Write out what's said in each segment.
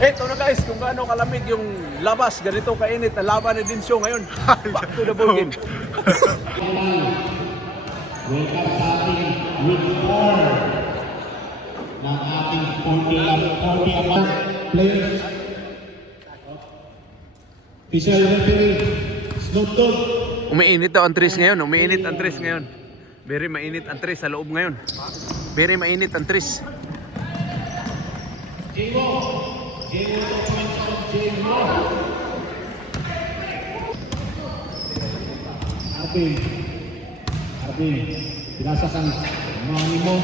Eto na guys, kung gaano kalamig yung labas, ganito kainit na laban ni Dinsyo ngayon. Back to the ball game. Welcome sa ating week 4 ng ating 40 amount players. Official referee, Snoop Dogg. Umiinit daw ang tres ngayon, umiinit ang tres ngayon. Very mainit ang tres sa loob ngayon. Very mainit ang tres. J-Wo 2 points of J-Wo. Arvin, pinasakan minimo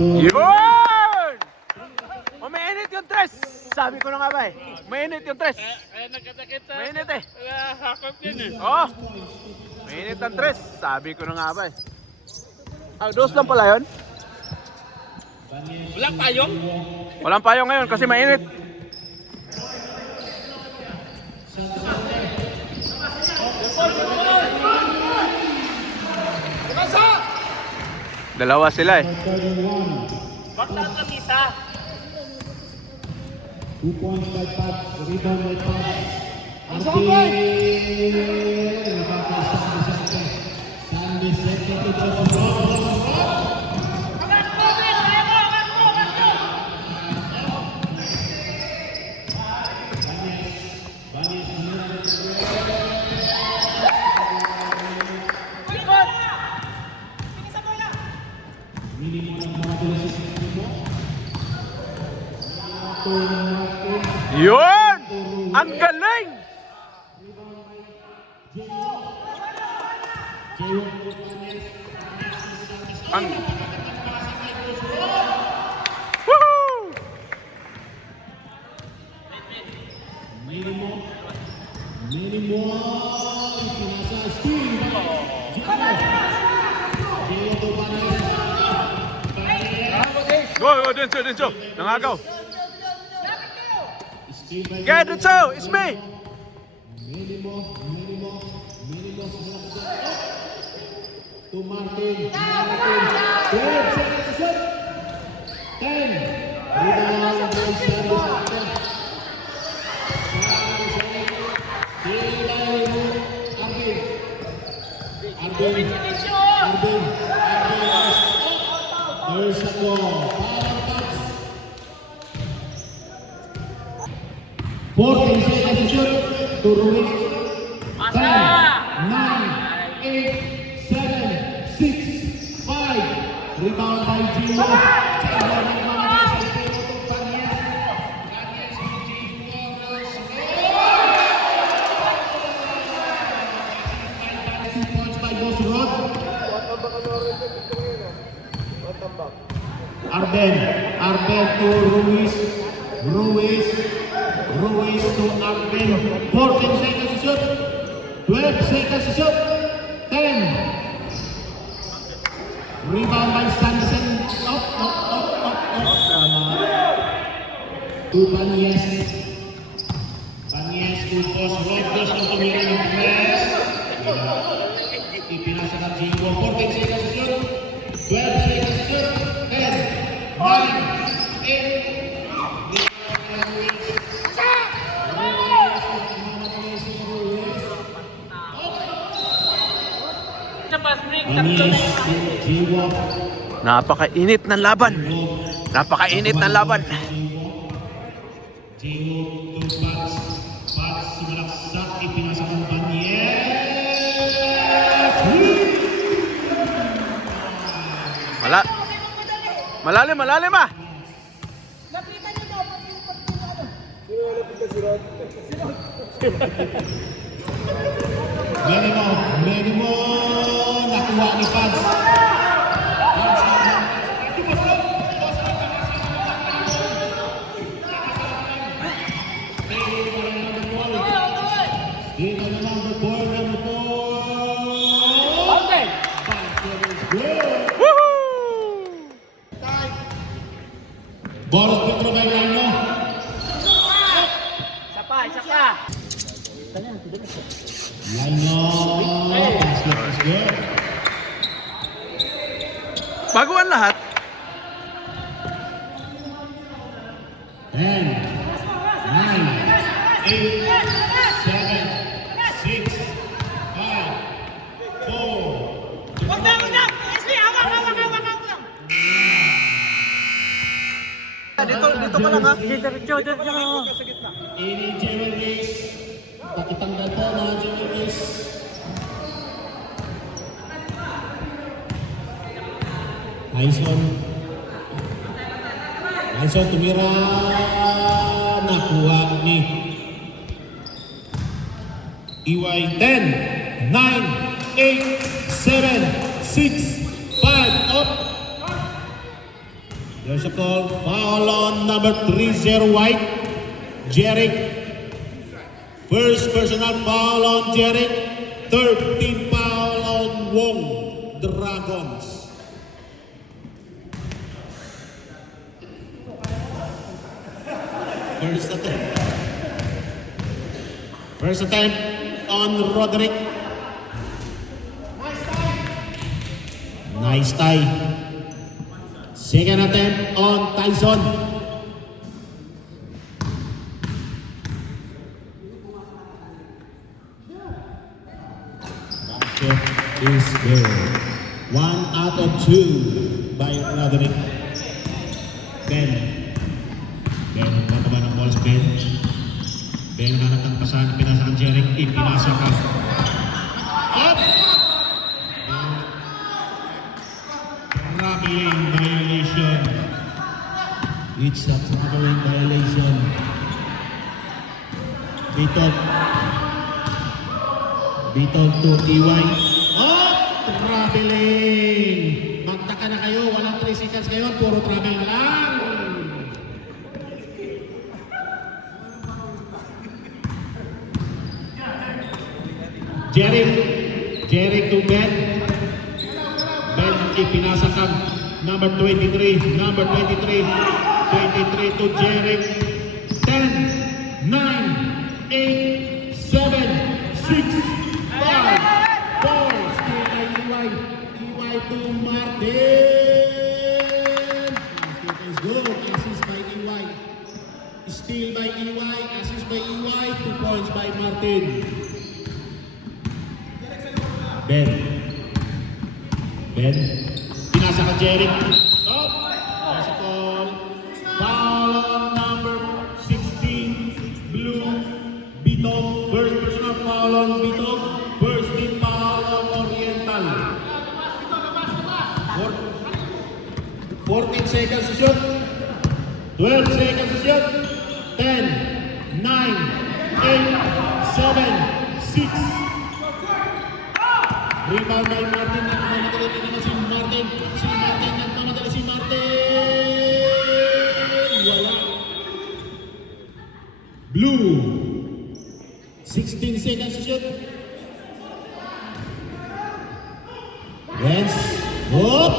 Yun! Umiinit yung tres! Sabi ko na nga ba eh. Umiinit yung tres. Mainit eh. Hakot din eh. Oh! Mainit ang tres. Sabi ko na nga ba eh. Ah, dos lang pala yun? Walang payong? Walang payong ngayon kasi mainit. Dalawa sila eh. Bakit ang isa? 2 points by Pat, rebound by Pat. Arvin, San Vicente to the Yun! Ang galing! Ang... Woohoo! Minimo, pinasa steal. Go, Denso! Nangagaw! Get Denso! It's me! Minimo. To Martin. 12 seconds to shoot. 10. Rebound by Sandy. Arvin. There's a goal. 14 seconds to shoot. To Ruiz. 10, 9, 8, 7, 6, 5. Rebound by Gio. Arben to Ruiz to Arben. 14 seconds to shoot. 12 seconds to shoot. 10. Rebound by Sanson. Up. To Banyes to Boss Rodgers ang tumira ng press. Ipinasa ng Jingo. 14 seconds to shoot. 12 seconds to shoot. 10, 9, 8. Napakainit ng laban. Napakainit ng laban. Jingo to Pats sumalaksak. Ipinasa ng Banyes. Malalim ah. Lapitan niyo daw pag yung pagpapalo. Minimo. Nakuha ni Pats. Dito na number 4. Okay. Woohoo! Boros Petro by Lino. Isa pa. Lino. Basket is good. Bago ang lahat, 10, 9, 8, 7, 6, 5, 4, Wag na, wag na! SB, awak lang! Dito ka lang ha. ini Jewel Race. Pakitanggal po mga Jewel Race. Tyson tumira, nakuha ni EY. 10, 9, 8, 7, 6, 5, up. There's a call, foul on number 30 White, Jerick. First personal foul on Jerick, third team foul on Wong Dragons. First attempt on Roderick. Nice tie. Second attempt on Tyson. Basket is good. 1 out of 2 by Roderick. Ben bababa ng ball sa Ben. Ben hanap ng pasahan, pinasa kang Jerick, pinasa ka. Up! Traveling violation. It's a traveling violation. Bitog to EY. Oh! Traveling! Magtaka na kayo, walang 3 seconds ngayon, puro travel na lang. Jerick to Ben. Ben ipinasa kang number 23 to Jerick. 10, 9, 8, 7, 6, 5, 4. Still by EY. EY to Martin. Basket is good. Assist by EY. Steal by EY. Assist by EY. 2 points by Martin. Ben, pinasa ka Jerick. Stop! There's a call. Foul on number 16, Blue, Bitog. First personal foul on Bitog. First team foul on Oriental. 14 seconds to shoot. 12 seconds to shoot. 10, 9, 8, 7, 6. Rebound by Martin. Nagmamadali naman si Martin. Nagmamadali si Martin. Wala. Blue. 16 seconds to shoot. Yes. Up.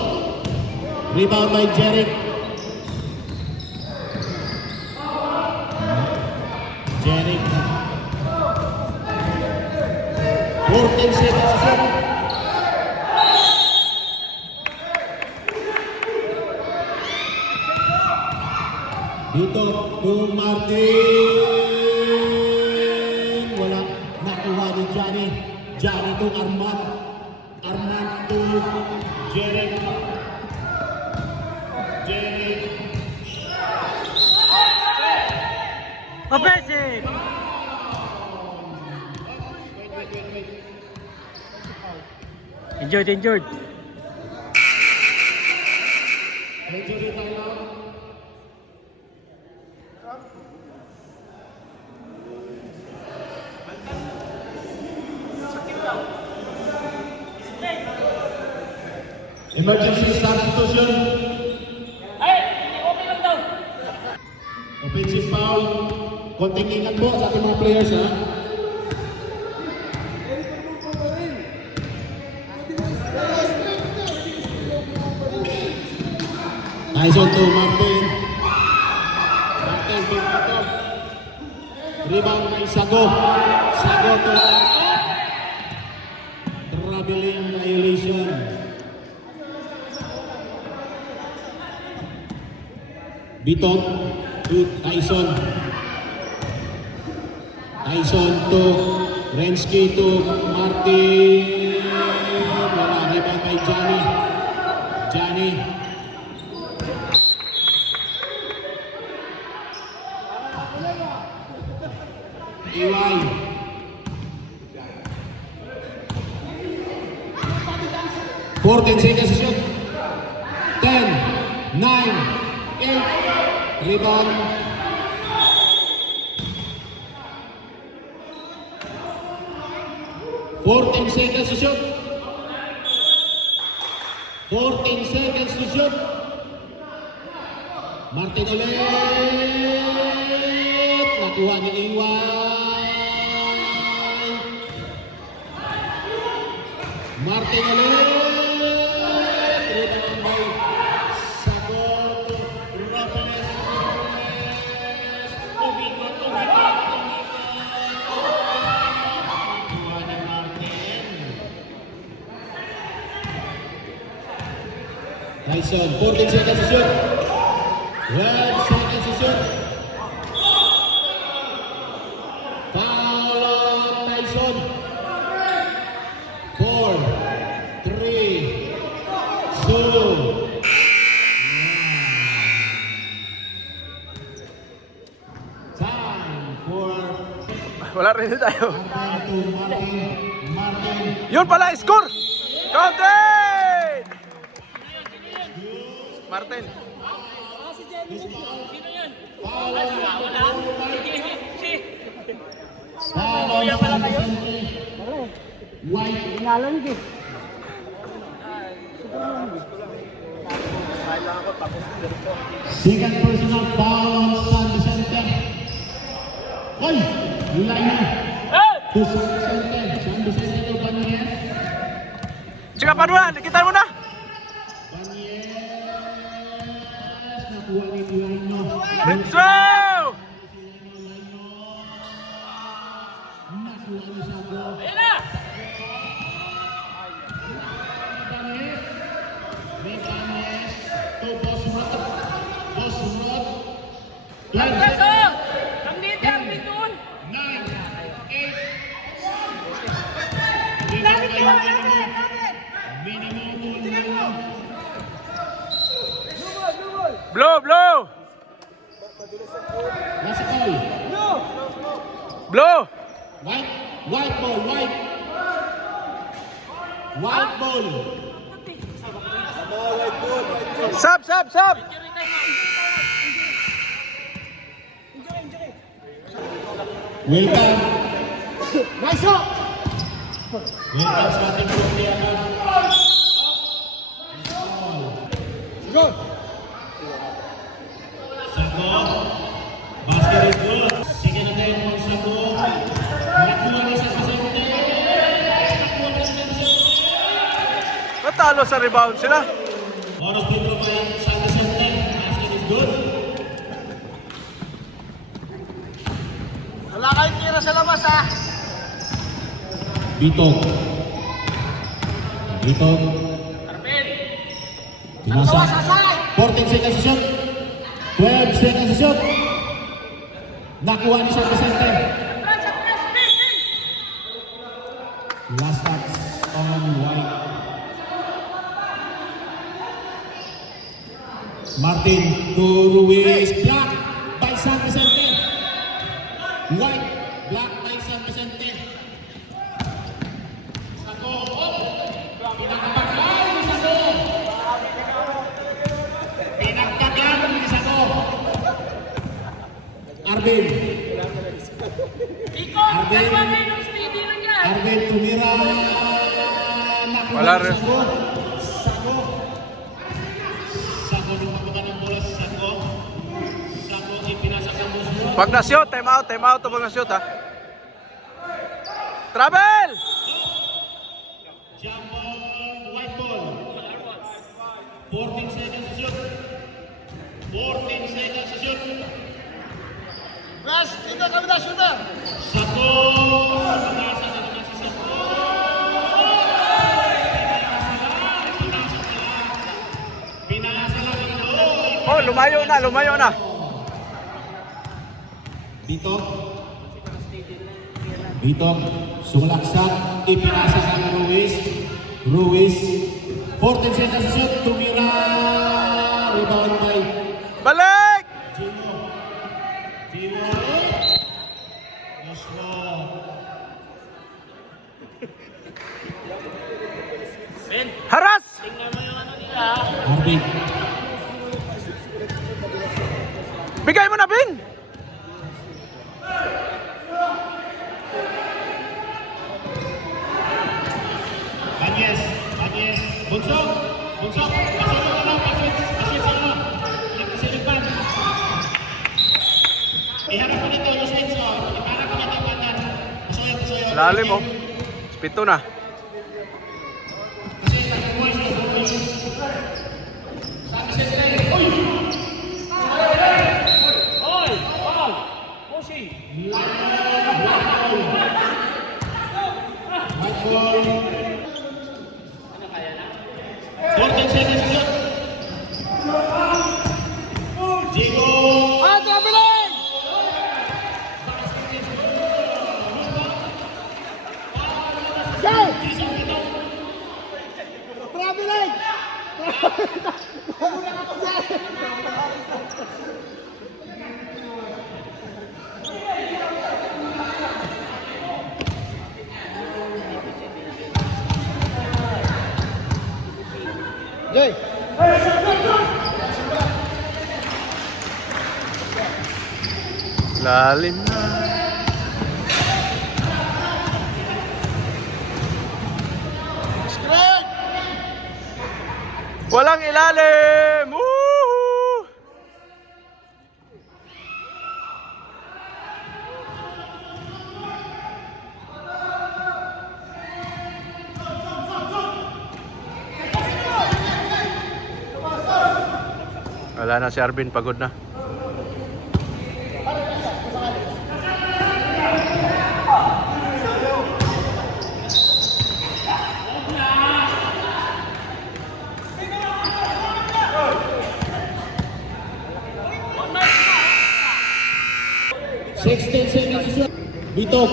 Rebound by Jerick. Jerick. 14 seconds to shoot. Dito to Martin. Wala. Nakuha ni Johnny. Johnny to Arman. Arman to Jerick. Offensive! Injured. Injury timeout. Emergency substitution. Ay! Okay lang daw. Offensive foul. Konting ingat po sa ating mga players, ha? Tyson to Martin. Martin to Bitog. Rebound by Sago. Sago to traveling violation. Bitog. to Tyson. Tyson to Rensky to Martin. Wala, rebound by Johnny. Johnny. EY. 14 seconds to shoot. 10, 9, 8. Rebound. Fourteen seconds to shoot. 14 seconds to shoot. Martin ulit. Nakuha ni EY. Martin ulit. Rebound by Sabot. Robles. Umikot. Nakuha ni Martin. Tyson, 14 seconds to shoot. 12 seconds to shoot. Foul on Tyson. 4, 3, 2, time for Wala rin tayo. Martin. Yun pala, score! Counted! Martin. Sino yan? Foul on Wala. Si. Foul on San Vicente. White. Second personal foul on San Vicente. Oy! Line na. To San Vicente. San Vicente to Banyes. Sikapan mo na, nakita mo na. Banyes. Nakuha ni Lino. Renzo! Nakuha ni Sago. Ayan na! Banyes. Banyes. To Bosrod. Bosrod. 12 Preso! seconds. Ang leader doon! 9, 8. Lapit ka lang, lapit! Minimum. Blow, blow! Nasa call. Blow! White ball, white. White ball. Sab, sab, sab! Injury time na! Welcome. Nice shot. Welcome sa ating kumpiyanan. Go. Sago. Basket is good. Sige na tayo mo Sago. Nakuha ni San Vicente. Nakuha ni San Vicente. Natalo sa rebound sila. Bonus Pedro by San Vicente. Basket is good. Wala kayong tira sa labas, ha? Bitog. Bitog. Tinasa. 14 seconds to shoot. 12 seconds to shoot. Nakuha ni San Vicente. Last touch on White. Martin to Ruiz. Block by San Vicente. White. Block by San Vicente. Sako. Pinagpaglan ni Sako. Pinagpaglan ni Sako. Arvin. Ikaw! Dalawa kayo ng steady lang yan! Arvin tumira. Nakuha Wala ni rin. Sako. Sako. Sako lumakuha ng bola si Sako. Sako ipinasa sa Bosrod. Pag na-shoot, time out to pag na-shoot ha. Travel! Jump ball, white ball. 14 seconds to shoot. 14 seconds to shoot. Ras, dito kami na, shooter! Sako! Pinasa na naman si Sako. Pinasa lang ito. Oh, lumayo na, lumayo na. Bitok. Bitok. Sulaksak. Ipinasa kang Ruiz. Ruiz. 14 seconds to shoot. Tumira. Rebound by Balik! Gino. Gino. Yoslo. Haras! Tingnan mo yung ano nila. Arvin. Bigay mo na, Bin! Anyes. Anyes. Bunso. Bunso. Pasok ka lang. Pasok. Pasok ka lang. Silipan. Iharap ko nito yung stage. Iharap ko nito yung partner. Pasoyo. Pasoyo. Lalim, oh. Spito na. Kasi tagang boys. Boys. Sabi sa sila. Uy! Oy! Foul! Pushing! White ball. 14 seconds to shoot. Jigo. Ah, traveling! Go! Traveling! Jay! Lalim na. Straight! Walang ilalim! Woohoo! Wala na si Arvin, pagod na. Sixteen seconds to shoot. Bitok.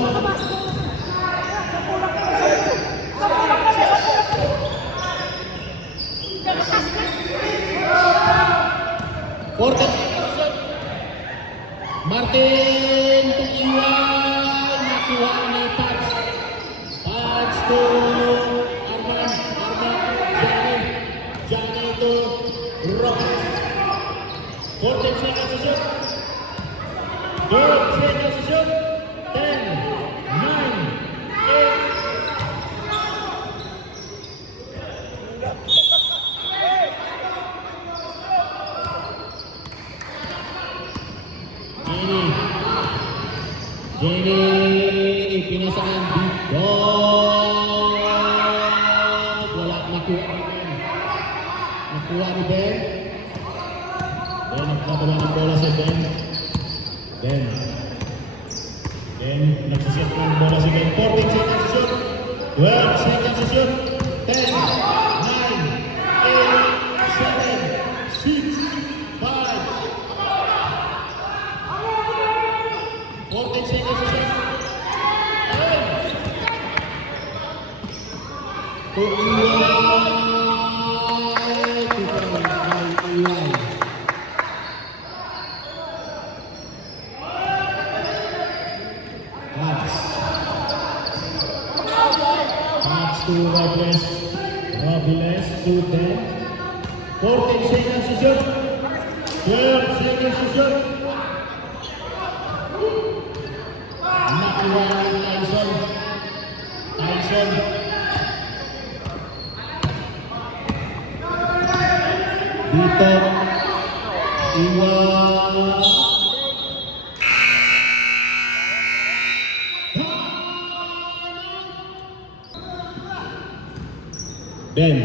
Martin Tukiwan nakuha ni Pats. Pats to Arman. Arman. Johnny to Rojas. 14 seconds to shoot. 12 seconds to shoot. 10, 9, 8. Jenny ipinasaan Bitok. Wala nakuha ni Ben. Nakuha ni Ben. Ben nagkatawa ng bola si Ben. Ben nagsiset ng bola si Ben. 14 seconds to shoot. 12 seconds to shoot. 10, 9, 8, 7, 6, 5. 14 seconds to shoot. 10. Tuiwai. Pats to Robles to 10. 14 seconds to shoot. 12 seconds to shoot. Nakuha ni Tyson. Dito. Iwan. Ben.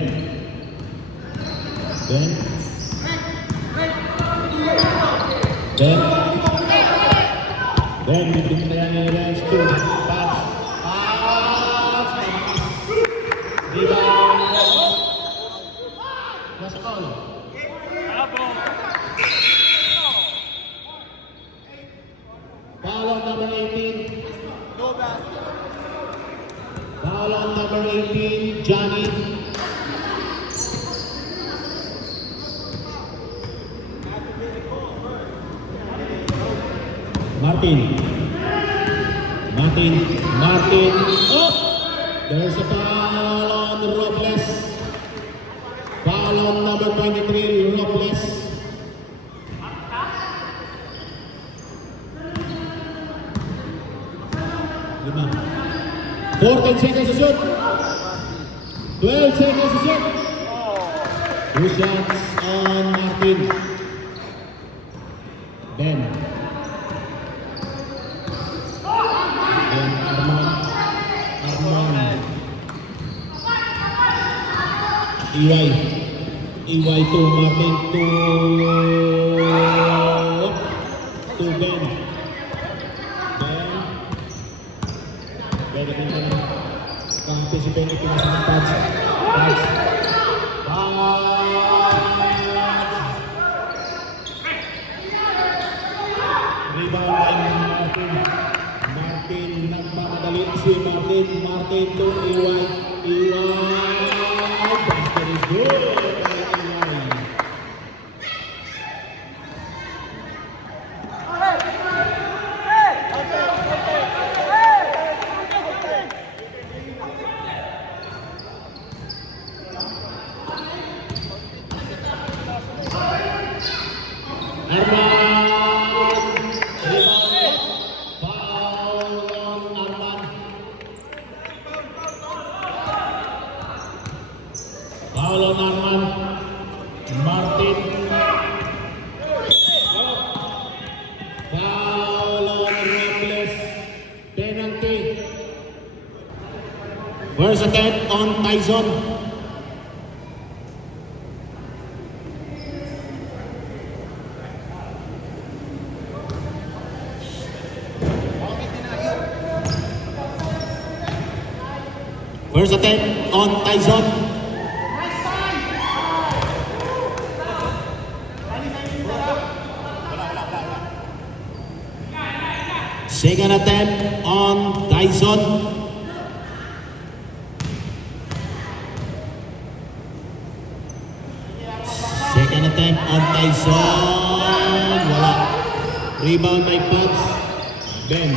Dipindahan ni Renz to Pats. Rebound. Nasa call. Foul Foul on number 18, Johnny. Martin. Oh! There's a foul on Robles. Foul on number 23, Robles. Lima. 14 seconds to shoot. 12 seconds to shoot. 2 shots on Martin. Ben Arman. EY to Martin to Ben. Pwede din na participate ito na sa pads. Rebound by Martin. Nagmamadali si Martin to EY. Basket is good by EY. Foul on Arman. Martin. Foul on Robles. Penalty. First attempt on Tyson. First attempt on Tyson. Second attempt on Tyson. Second attempt on Tyson. Wala. Rebound by Pugs. Ben.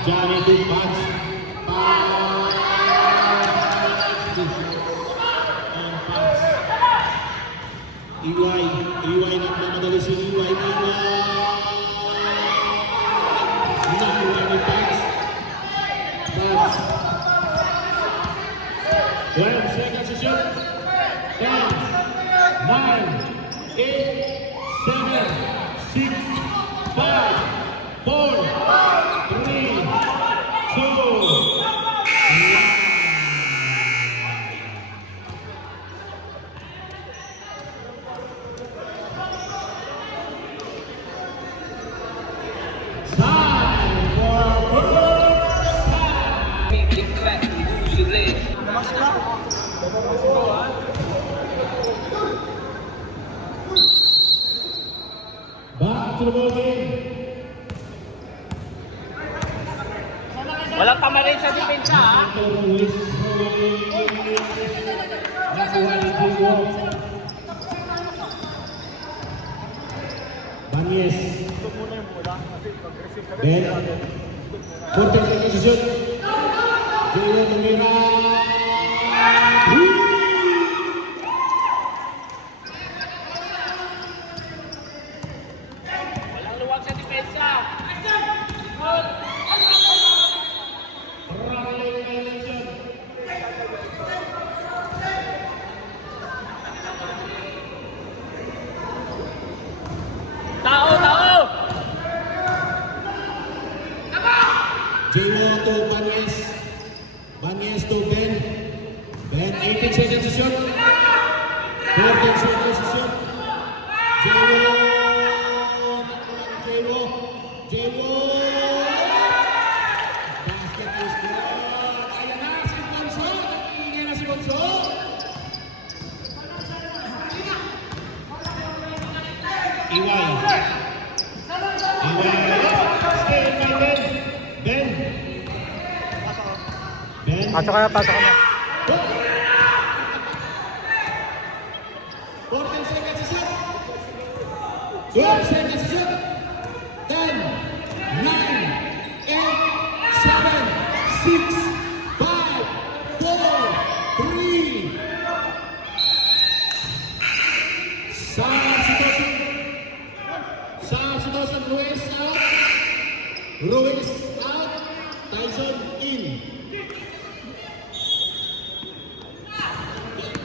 Johnny to Pugs. EY nagmamadali si EY. Nakuha ni Pugs. 12 seconds to shoot. 10, 9, 8, 7, 6, 5, 4, 3, 2, back to the ball game. Walang pamarin sa depensa, ha? Nakuha ni Hugo. Banyes. Ben. 14 seconds to shoot. Jiro Lumira. Walang luwag sa depensa. Tao! Jiro to Banyes. Banyes to Ben. Ben, 18 seconds to shoot. 14 seconds to shoot. Jiro. Basket is good. Ayan na si Bonso. Nag-iingay na si Bonso. EY. Stay by Ben. Pasok ka na, pasok ka na. 14 seconds to shoot. 12 seconds to shoot. 10, 9, 8, 7, 6, 5, 4, 3. Sa situation, Ruiz out. Ruiz out. Tyson in.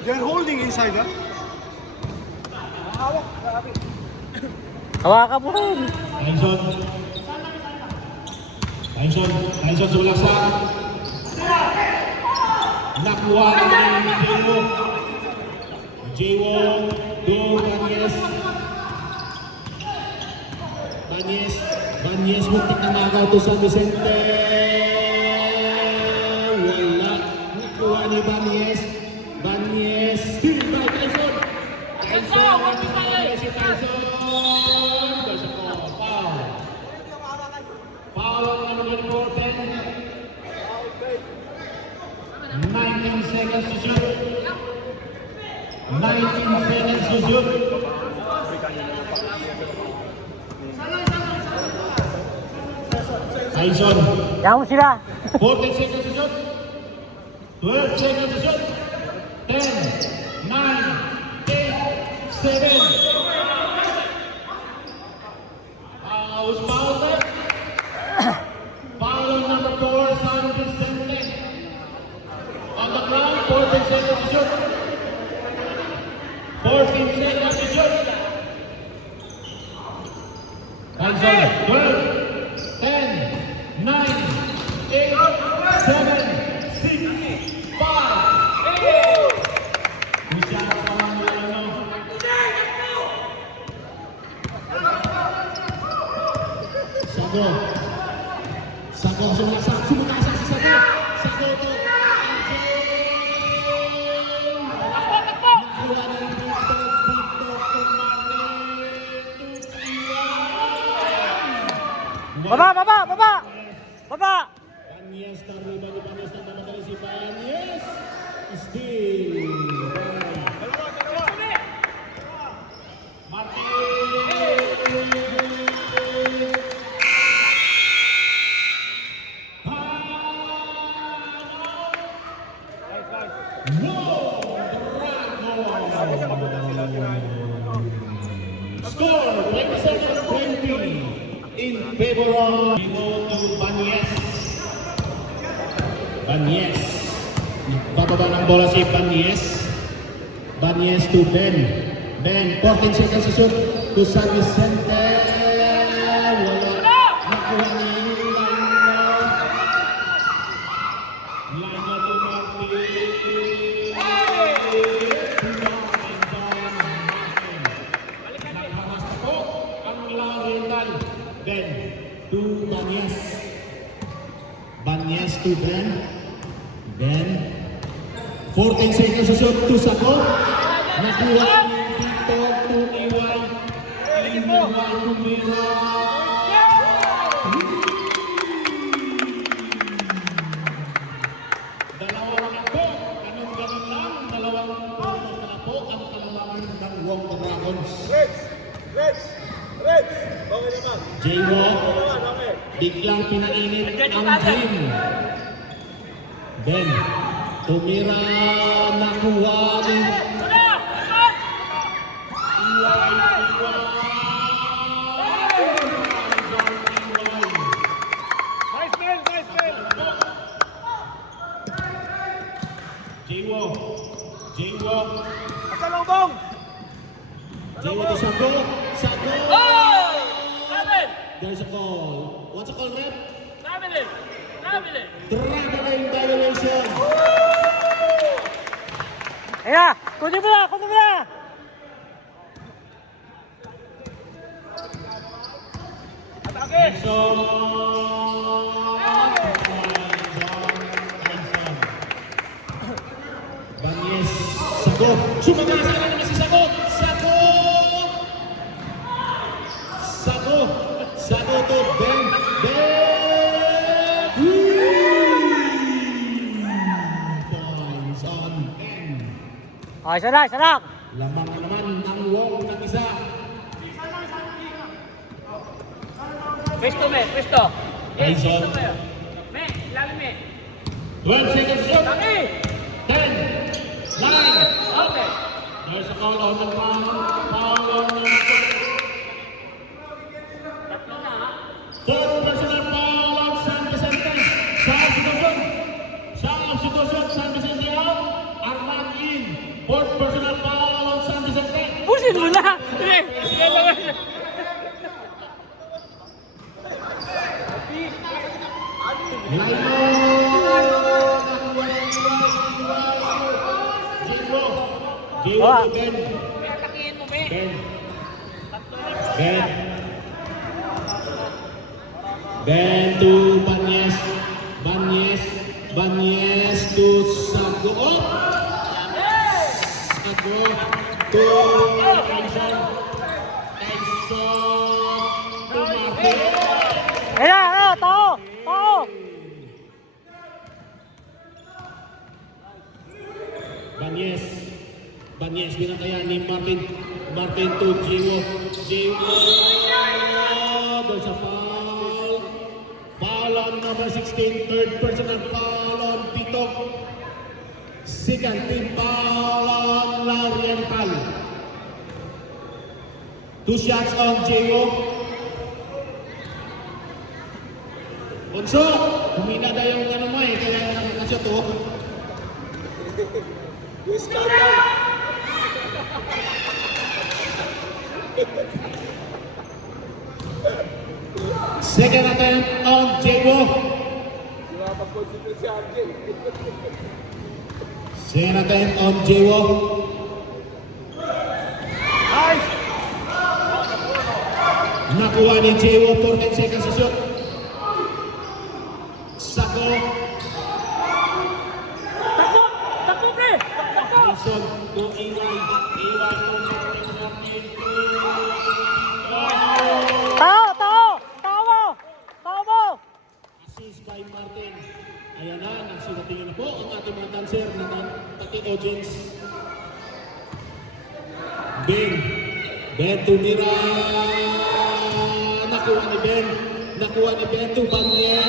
They're holding inside, huh? Hawakan mo. Tyson. Tyson sa balaksak. Nakuha ni Jewo. Jewo to Banyes. Banyes muntik na nakaw to San Vicente. Wala. Nakuha ni Banyes. Banyes. Still by Tyson. Tyson. Si Tyson. There's a foul. Foul on number 14. 19 seconds to shoot. 19 seconds to shoot. Tyson. Yan mo sila. 14 seconds to shoot. 12 seconds to shoot. 10, 9, 8, 7. Who's fouled there? Foul on number 4, San Vicente. On the ground, 14 seconds to shoot. 14 seconds to shoot. Tyson, 12, 10, 9, 8, 7, 6, 5. Good job, Sago sumaksak si Sago. Sago to. Nakuha na yung Baba! Banyes na riba ni Banyes na namatali si Banyes. Still. Score 27-20 in favor of Banyes. Banyes. Nagbababa ng bola si Banyes. Banyes to Ben. Ben, 14 seconds to shoot to San Vicente. Wala. Nakuha niya yung Lino to Ben to Banyes. Banyes to Ben. Ben. 14 seconds to shoot to Sago. Nakuha dito to Iway. Iway Tumira. Dalawang na po. Ganun lang. Dalawang puntos na po ang kalamangan ng Wong Dragons. Okay naman. J-Walk. Okay. Biglang pinainit ang dream. Ben, tumira, nakuha ni... J-Walk. Pasalubong! J-Walk to Sago. Sago! There's a call. What's a call, rep? Traveling violation. Ayan! Kunin mo na! Banyes, Sago. Sumagasa na naman si Sago. Sago to Ben. Okay, isa lang, isa lang. Lamang na naman ang wong ng isa. Pwesto, me. Pwesto. Tyson. Pwesto kayo. Me, ilalim me. 12 seconds shot. Kami! 10, 9. Okay. There's a call on the foul on the Tatlo na, ha? third personal foul on San Vicente. Sa situasyon, San Vicente out. Arman in. Fourth personal foul on San Vicente. Pusin mo na. Sige, sige naman. Bawa. Ben. Atakihin mo, me. Ben. Ben. Ben to Banyes. Banyes to Sago. Oh! Sago to Tyson. To Martin. Ayan, tao. Tao. Banyes binantayan ni Martin to Jiwo. There's a foul. Foul on number 16, third personal foul on Tito. Second team foul on Lariental. 2 shots on Jiwo. Unso, humina na yung ano mo eh, kaya nakakasya to. Second attempt on Jebo. Second attempt on Jebo. Nakuha ni Jebo, 14 seconds to shoot. Sako. Takbo, pre. Takbo. Tyson to Iway. Iway to Martin. Tao, tao. Tao mo. Tao mo. Assist by Martin. Ayan na, nagsigatingin na po ang ating mga dancer na Tati Audience. Ben tumira. Nakuha ni Ben to Banyes.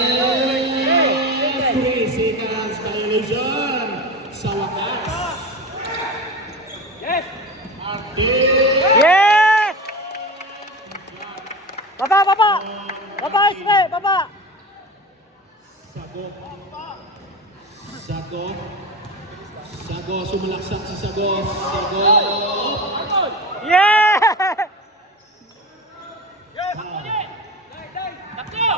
3 seconds violation sa wakas. Yes! Martin. Yes! Baba, baba. Baba, Isme, baba. Sago, sumalaksak si Sago. Yeah! Tatlo!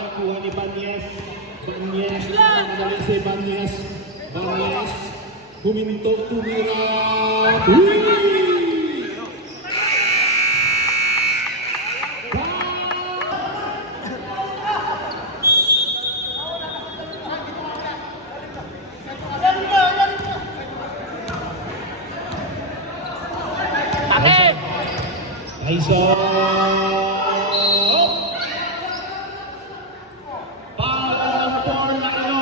Nakuha ni Banyes. Nakuha si Banyes. Huminto, tumira. Takip! Tyson. Foul for Nakano.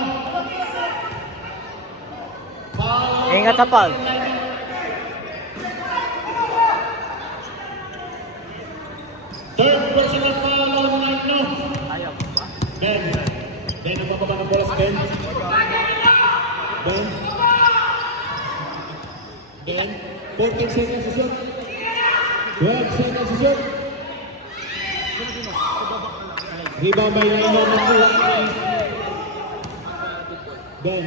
Ingat sa pal. Third personal foul on Nakano. Ben, ang bababa ng bola si Ben. Ben, 14 seconds to shoot. 12 seconds to shoot. Rebound by Nakano. Nakuha ni Ben.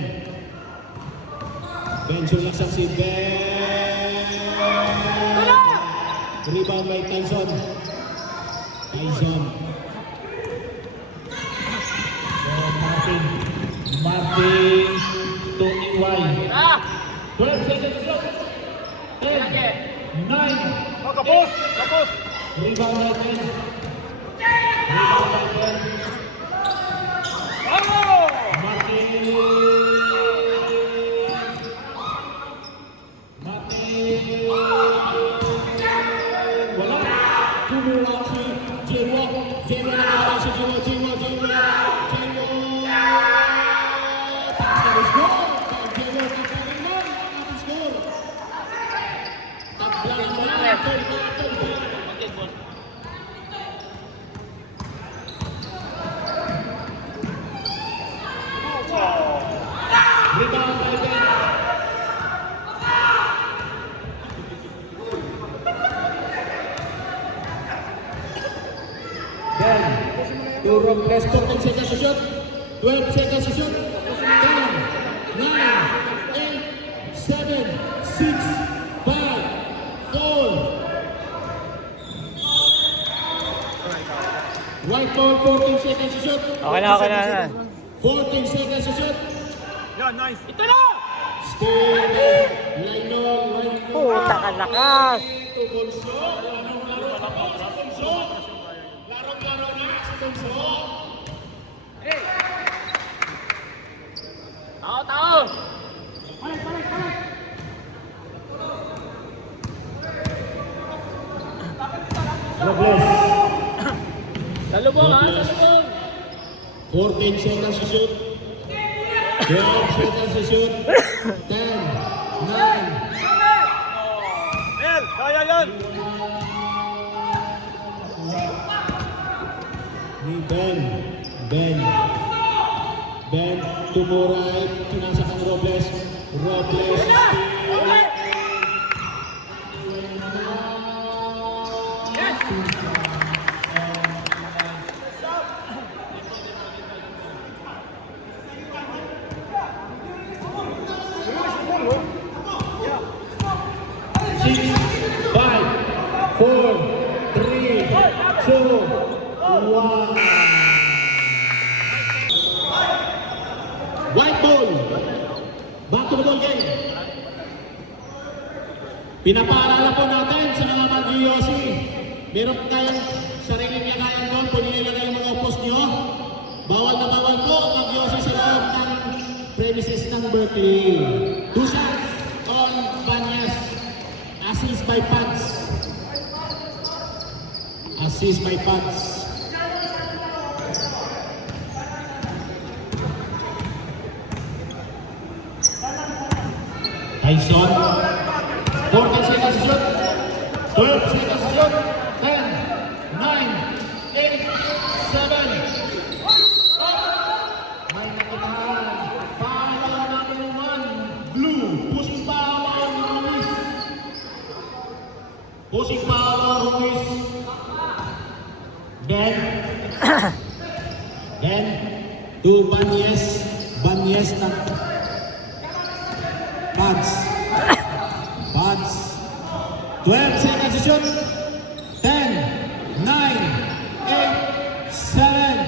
Sulaksak si Ben. Rebound by Tyson. Martin to Iway. 12 seconds to shoot. 10, 9, Kapos! rebound by Ben. Wala. Kumuha si Jiwo. Nakawala si Jiwo. Basket is good by Rebound by Ben. Ben, to Robles, 14 seconds to shoot. 12 seconds to shoot. 10, 9, 8, 7, 6, 5, 4. White ball, 14 seconds to shoot. Okay na, okay na. 14 seconds to shoot. Ito na! Still, Lionel, Puta ka lakas. to Bonso. Laro-laro na sa Bonso. Laro-laro na sa Bonso. Tao! Robles. Salubong ha, salubong! 14 seconds to shoot. 12 seconds to shoot. 10, 9. El, kaya yan! Ni Ben. Ben to Moray. Pinasa kang Robles. Robles. Six, 5, 4, 3, 2, 1. White ball. Back to the ball game. Pinapaalala po natin sa mga mag-UOC. Meron po tayong sariling lagayan doon. Pwede nyo ilagay yung mga post nyo. Bawal na bawal po mag-UOC sa loob ng premises ng Berkeley. 2 shots on Banyas. Assist by Pats. Assist by Pats. Tyson. 14 seconds to shoot. 12 seconds to shoot. 10, 9, 8, 7. May nakitahan. Foul number 1. Blue. Pushing foul on Ruiz. Pushing foul on Ruiz. Ben. Ben. To Banyes. Banyes na. Pads. 12 seconds to shoot. 10, 9, 8, 7.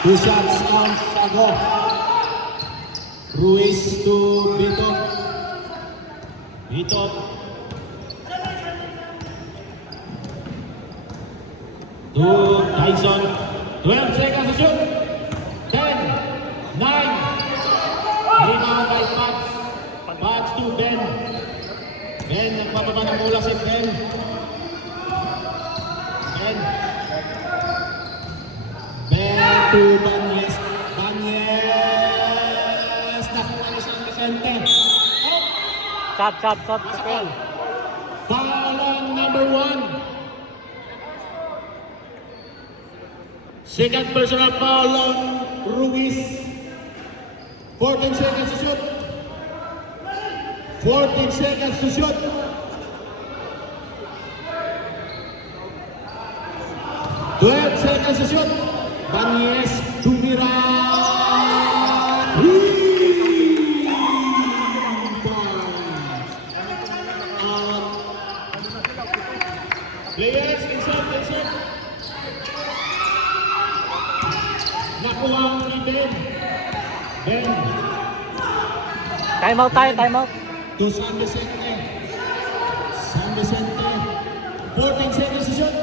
2 shots on Sago. Ruiz to Bito. To Tyson. 12 seconds to shoot. 10, 9. Rebound by Pats. Pats to Ben. Ben, nagpapaba ng bola si Ben. Ben to Banyes. Nakuha ni San Vicente. Chop. Foul on number 1. Second personal foul on Ruiz. 14 seconds to shoot. 14 seconds to shoot. 12 seconds to shoot. Banyes Dumiran. Players, insert. Nakuha ni Ben. Time out tayo, time out. To San Vicente. 14 seconds to shoot.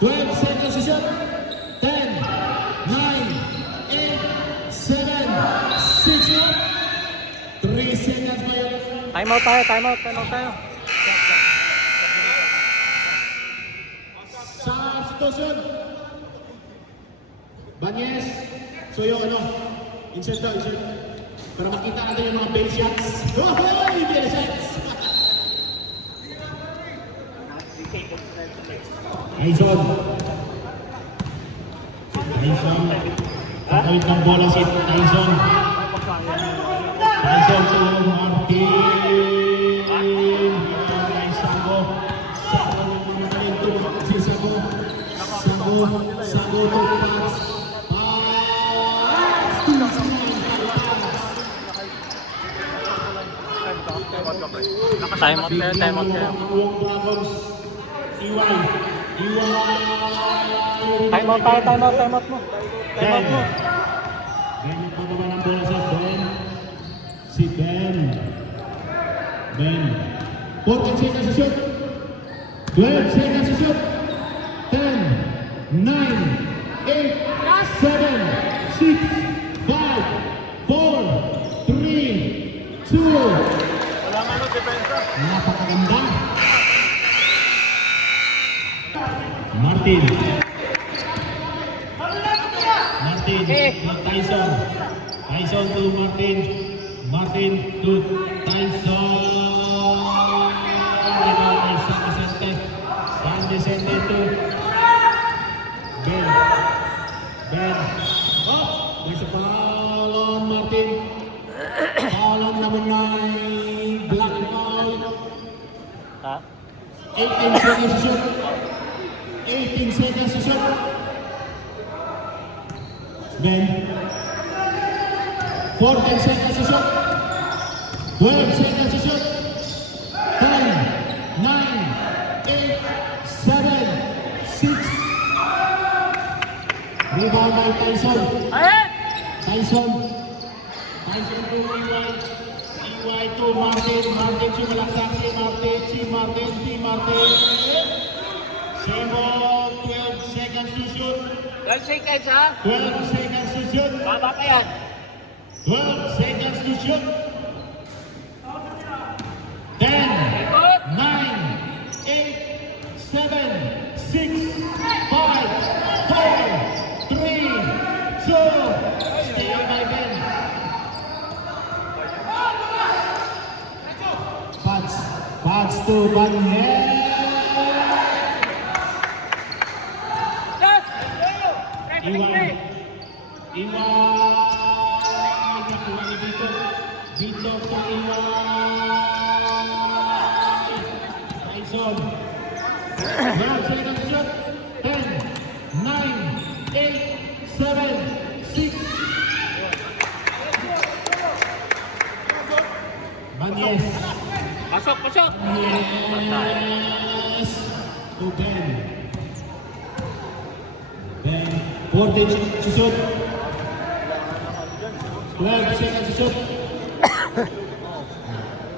12 seconds to shoot. 10, 9, 8, 7, 6, 3 seconds violation. Time out tayo. Substitution. Banyes. So yung insert. Para makita natin yung mga bell shots. Hoy! Bell shots! Tyson. Tyson. Kakawit ng bola si Tyson. Tyson to Martin. Ay, Sago. Sago naman rin to si Sago. Sago to pass. Time out kayo, time out kayo. Dragons. Iwan. Time out tayo, time out mo. Time out mo. Ben nagpababa ng bola sa Ben. Si Ben. 14 seconds to shoot. 12 seconds to shoot. 10, 9, 8, 7, 6, 5, 4, 3, 2. Napakaganda. Martin Tyson. Tyson to Martin. Martin to Tyson. San Vicente to Ben. Oh, there's a foul on Martin. Foul on number 9. Black foul. Ha? 18 seconds to shoot. 18 seconds to shoot. Ben. 14 seconds to shoot. 12 seconds to shoot. 10, 9, 8, 7, 6. Rebound by Tyson. Tyson to EY. EY to Martin. Martin sumalaksak si Martin. Semo, 12 seconds to shoot. 12 seconds ha? 12 seconds to shoot. Baba pa yan. 12 seconds to shoot. 10, 9, 8, 7, 6, 5, 4, 3, 2. Stay by Ben. Pads to Banyer. Iwan. Nakuha ni Bito. Bito to Iwan. Tyson. 12 seconds shot. 10, 9, 8, 7, 6. Banyes. Pasok! Yes. To Ben. 14 seconds to shoot. 12 seconds to shoot.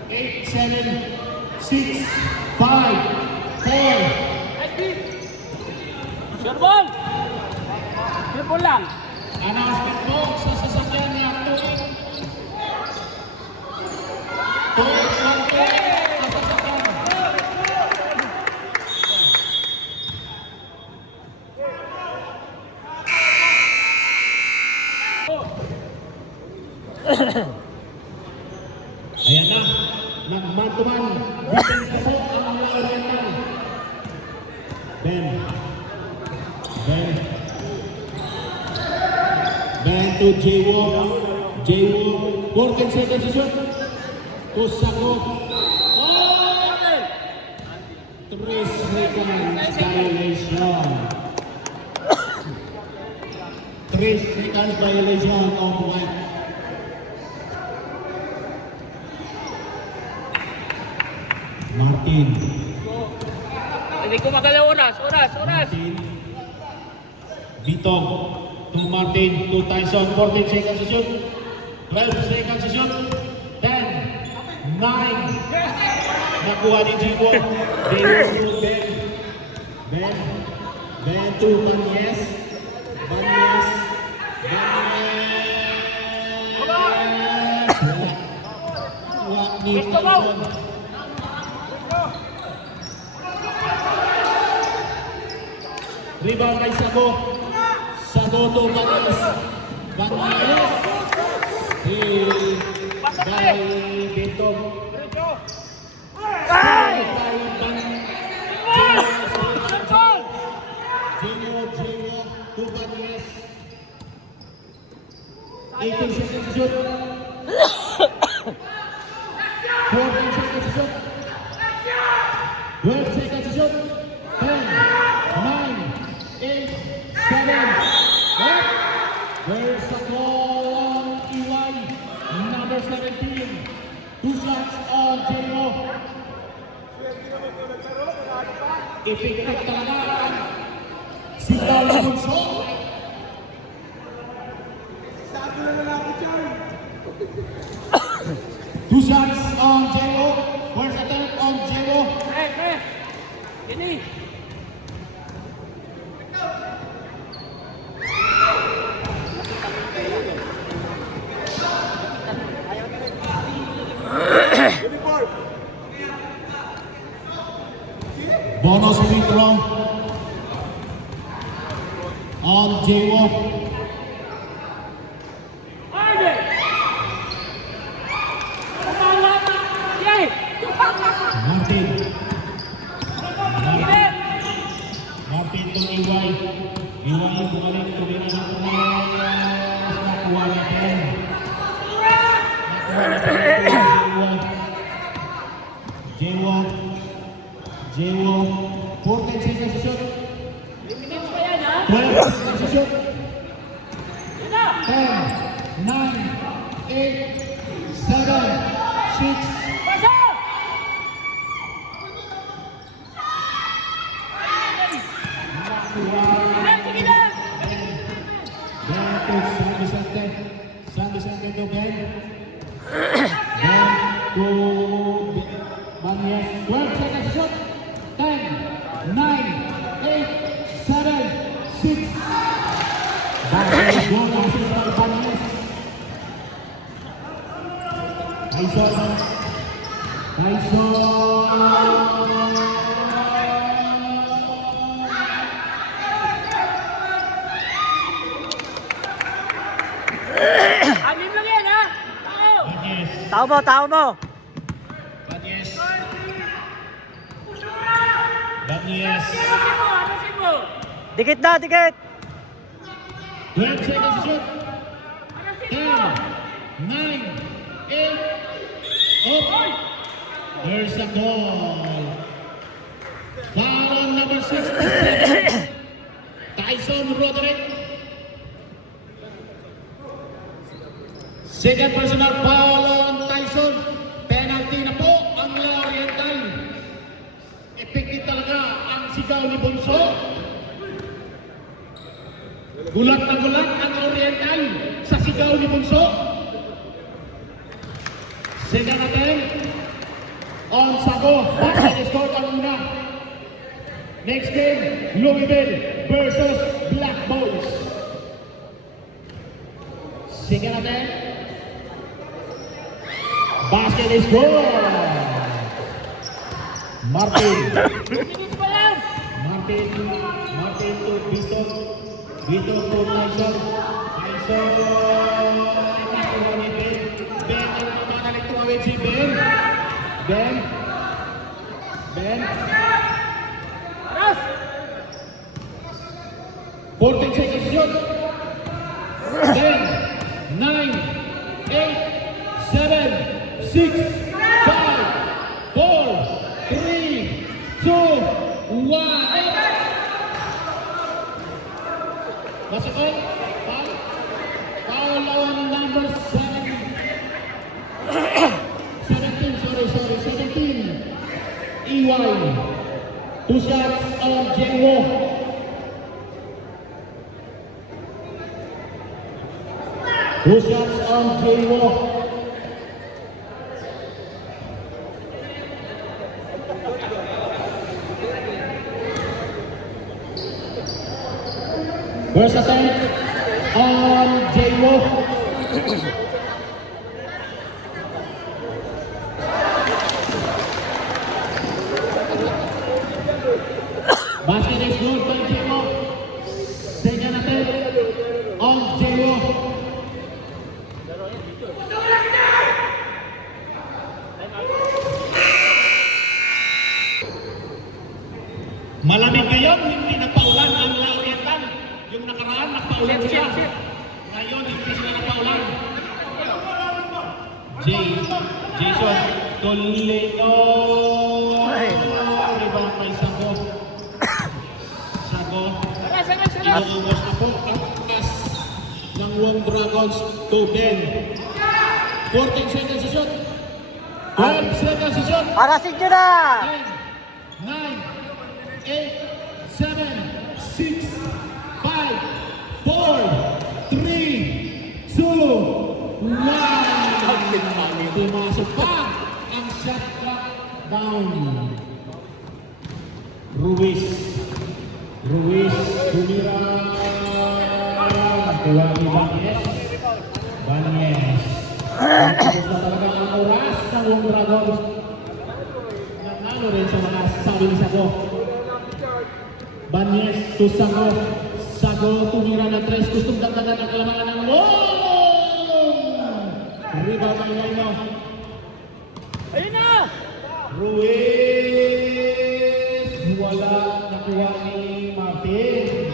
8, 7, 6, 5, 4. Sure ball! Sure ball lang! Announcement po sa sasakyan niya. Tuwid sa sasakyan. Ayan na, nagmantuman. Defense po ang mga oriental. Ben to J-Walk. 14 seconds to shoot. To Sago. 3 seconds violation. 3 seconds violation of white. Martin. Hindi ko magalaw oras! Martin. Bitong to Martin to Tyson. 14 seconds to shoot. 12 seconds to shoot. 10, 9. Nakuha ni Jiwo. Jiwo to Ben. Ben to Banyes. Ni Tyson. Rebound by Sago to Banyes. By Bito. 14 seconds to shoot. 12 seconds to shoot. 10, 9, 8, 7. Up. There's a goal on EY. Number 17. 2 shots on J.O. Effective talaga ang sigaw ng bunso. Two shots on J.O. First attempt on J.O. Ini. Bonus free throw on J.O. Martin. Martin to EY. EY bumalik, tumira na ito na nakuha natin. Nakuha natin J.O. J.O. 14 seconds to shoot. 12 seconds to shoot. 10, 9, 8, 7, 6. San Vicente to Ben. Ben to Banyes. 12 seconds to shoot. 10, 9, 8, 7, 6. Banyes goal. Assist by Banyes. Tyson. Amin lang yan, ha? Tao! Tao mo, tao mo. Banyes. Banyes. Anusin mo! Dikit na, dikit. 12 seconds to shoot. Anusin 10, mo! 9, 8, up. There's a goal. Foul on number 67. Tyson Roderick. Second personal foul on Tyson. Penalty na po ang La Oriental. Effective talaga ang sigaw ni Bonso. Gulat na gulat ang Oriental sa sigaw ni Bonso. Second attempt on Sago. Basket score ang una. Next game, Louisville versus Black Bulls. Second attempt. Basket is good. Martin. Minutes pa lang! Martin to Vito. Vito to Tyson. Tyson. Nakuha ni Ben. Ben, ang pamanalig tumawid si Ben. Ben. Aras! 14 seconds shot. 10, 9, 8, 7, 6, 5, 4, 3, 2, 1. What's it called? Foul on number 17. 17. EY. 2 shots on J.O. Two shots on J.O. First attempt on J.O. Basket is good by J.O. Second attempt on J.O. Malamig ngayon, hindi nagpaulan ang La Oriental. Yung nakaraan, nagpaulan sila. Ngayon, hindi sila nagpaulan. Jason. Tolino. Rebound by Sago. Sago. Inuubos na po ang taas ng Wong Dragons to 10. 14 seconds to shoot. 12 seconds to shoot. Arasin nyo na! 10, 9, 8, 7, 6, 5, 4, 3, 2, 1. Pumasok pa ang shot clock down. Ruiz tumira. Nakuha ni Banyes. Tapos na talaga ang oras ng Wong Dragons. Nanalo rin sa mga sabi ni Sago. Banyes to Sago. Sago tumira na 3. Gustong dagdagan ang kalamangan ng Wong! Rebound by Lino. Ayun na! Ruiz! Wala nakuha ni Martin.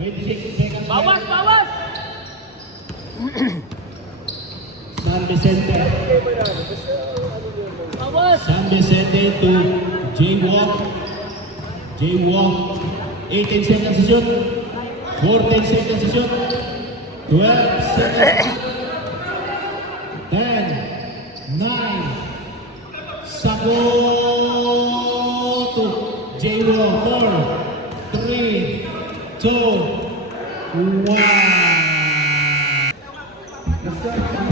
26 seconds. Bawas, bawas! San Vicente. Bawas! San Vicente to J-Walk. J-Walk. 18 seconds to shoot. 14 seconds to shoot. 12 seconds to shoot. 10, 9, Sago to J-Walk. 4, 3, 2, 1.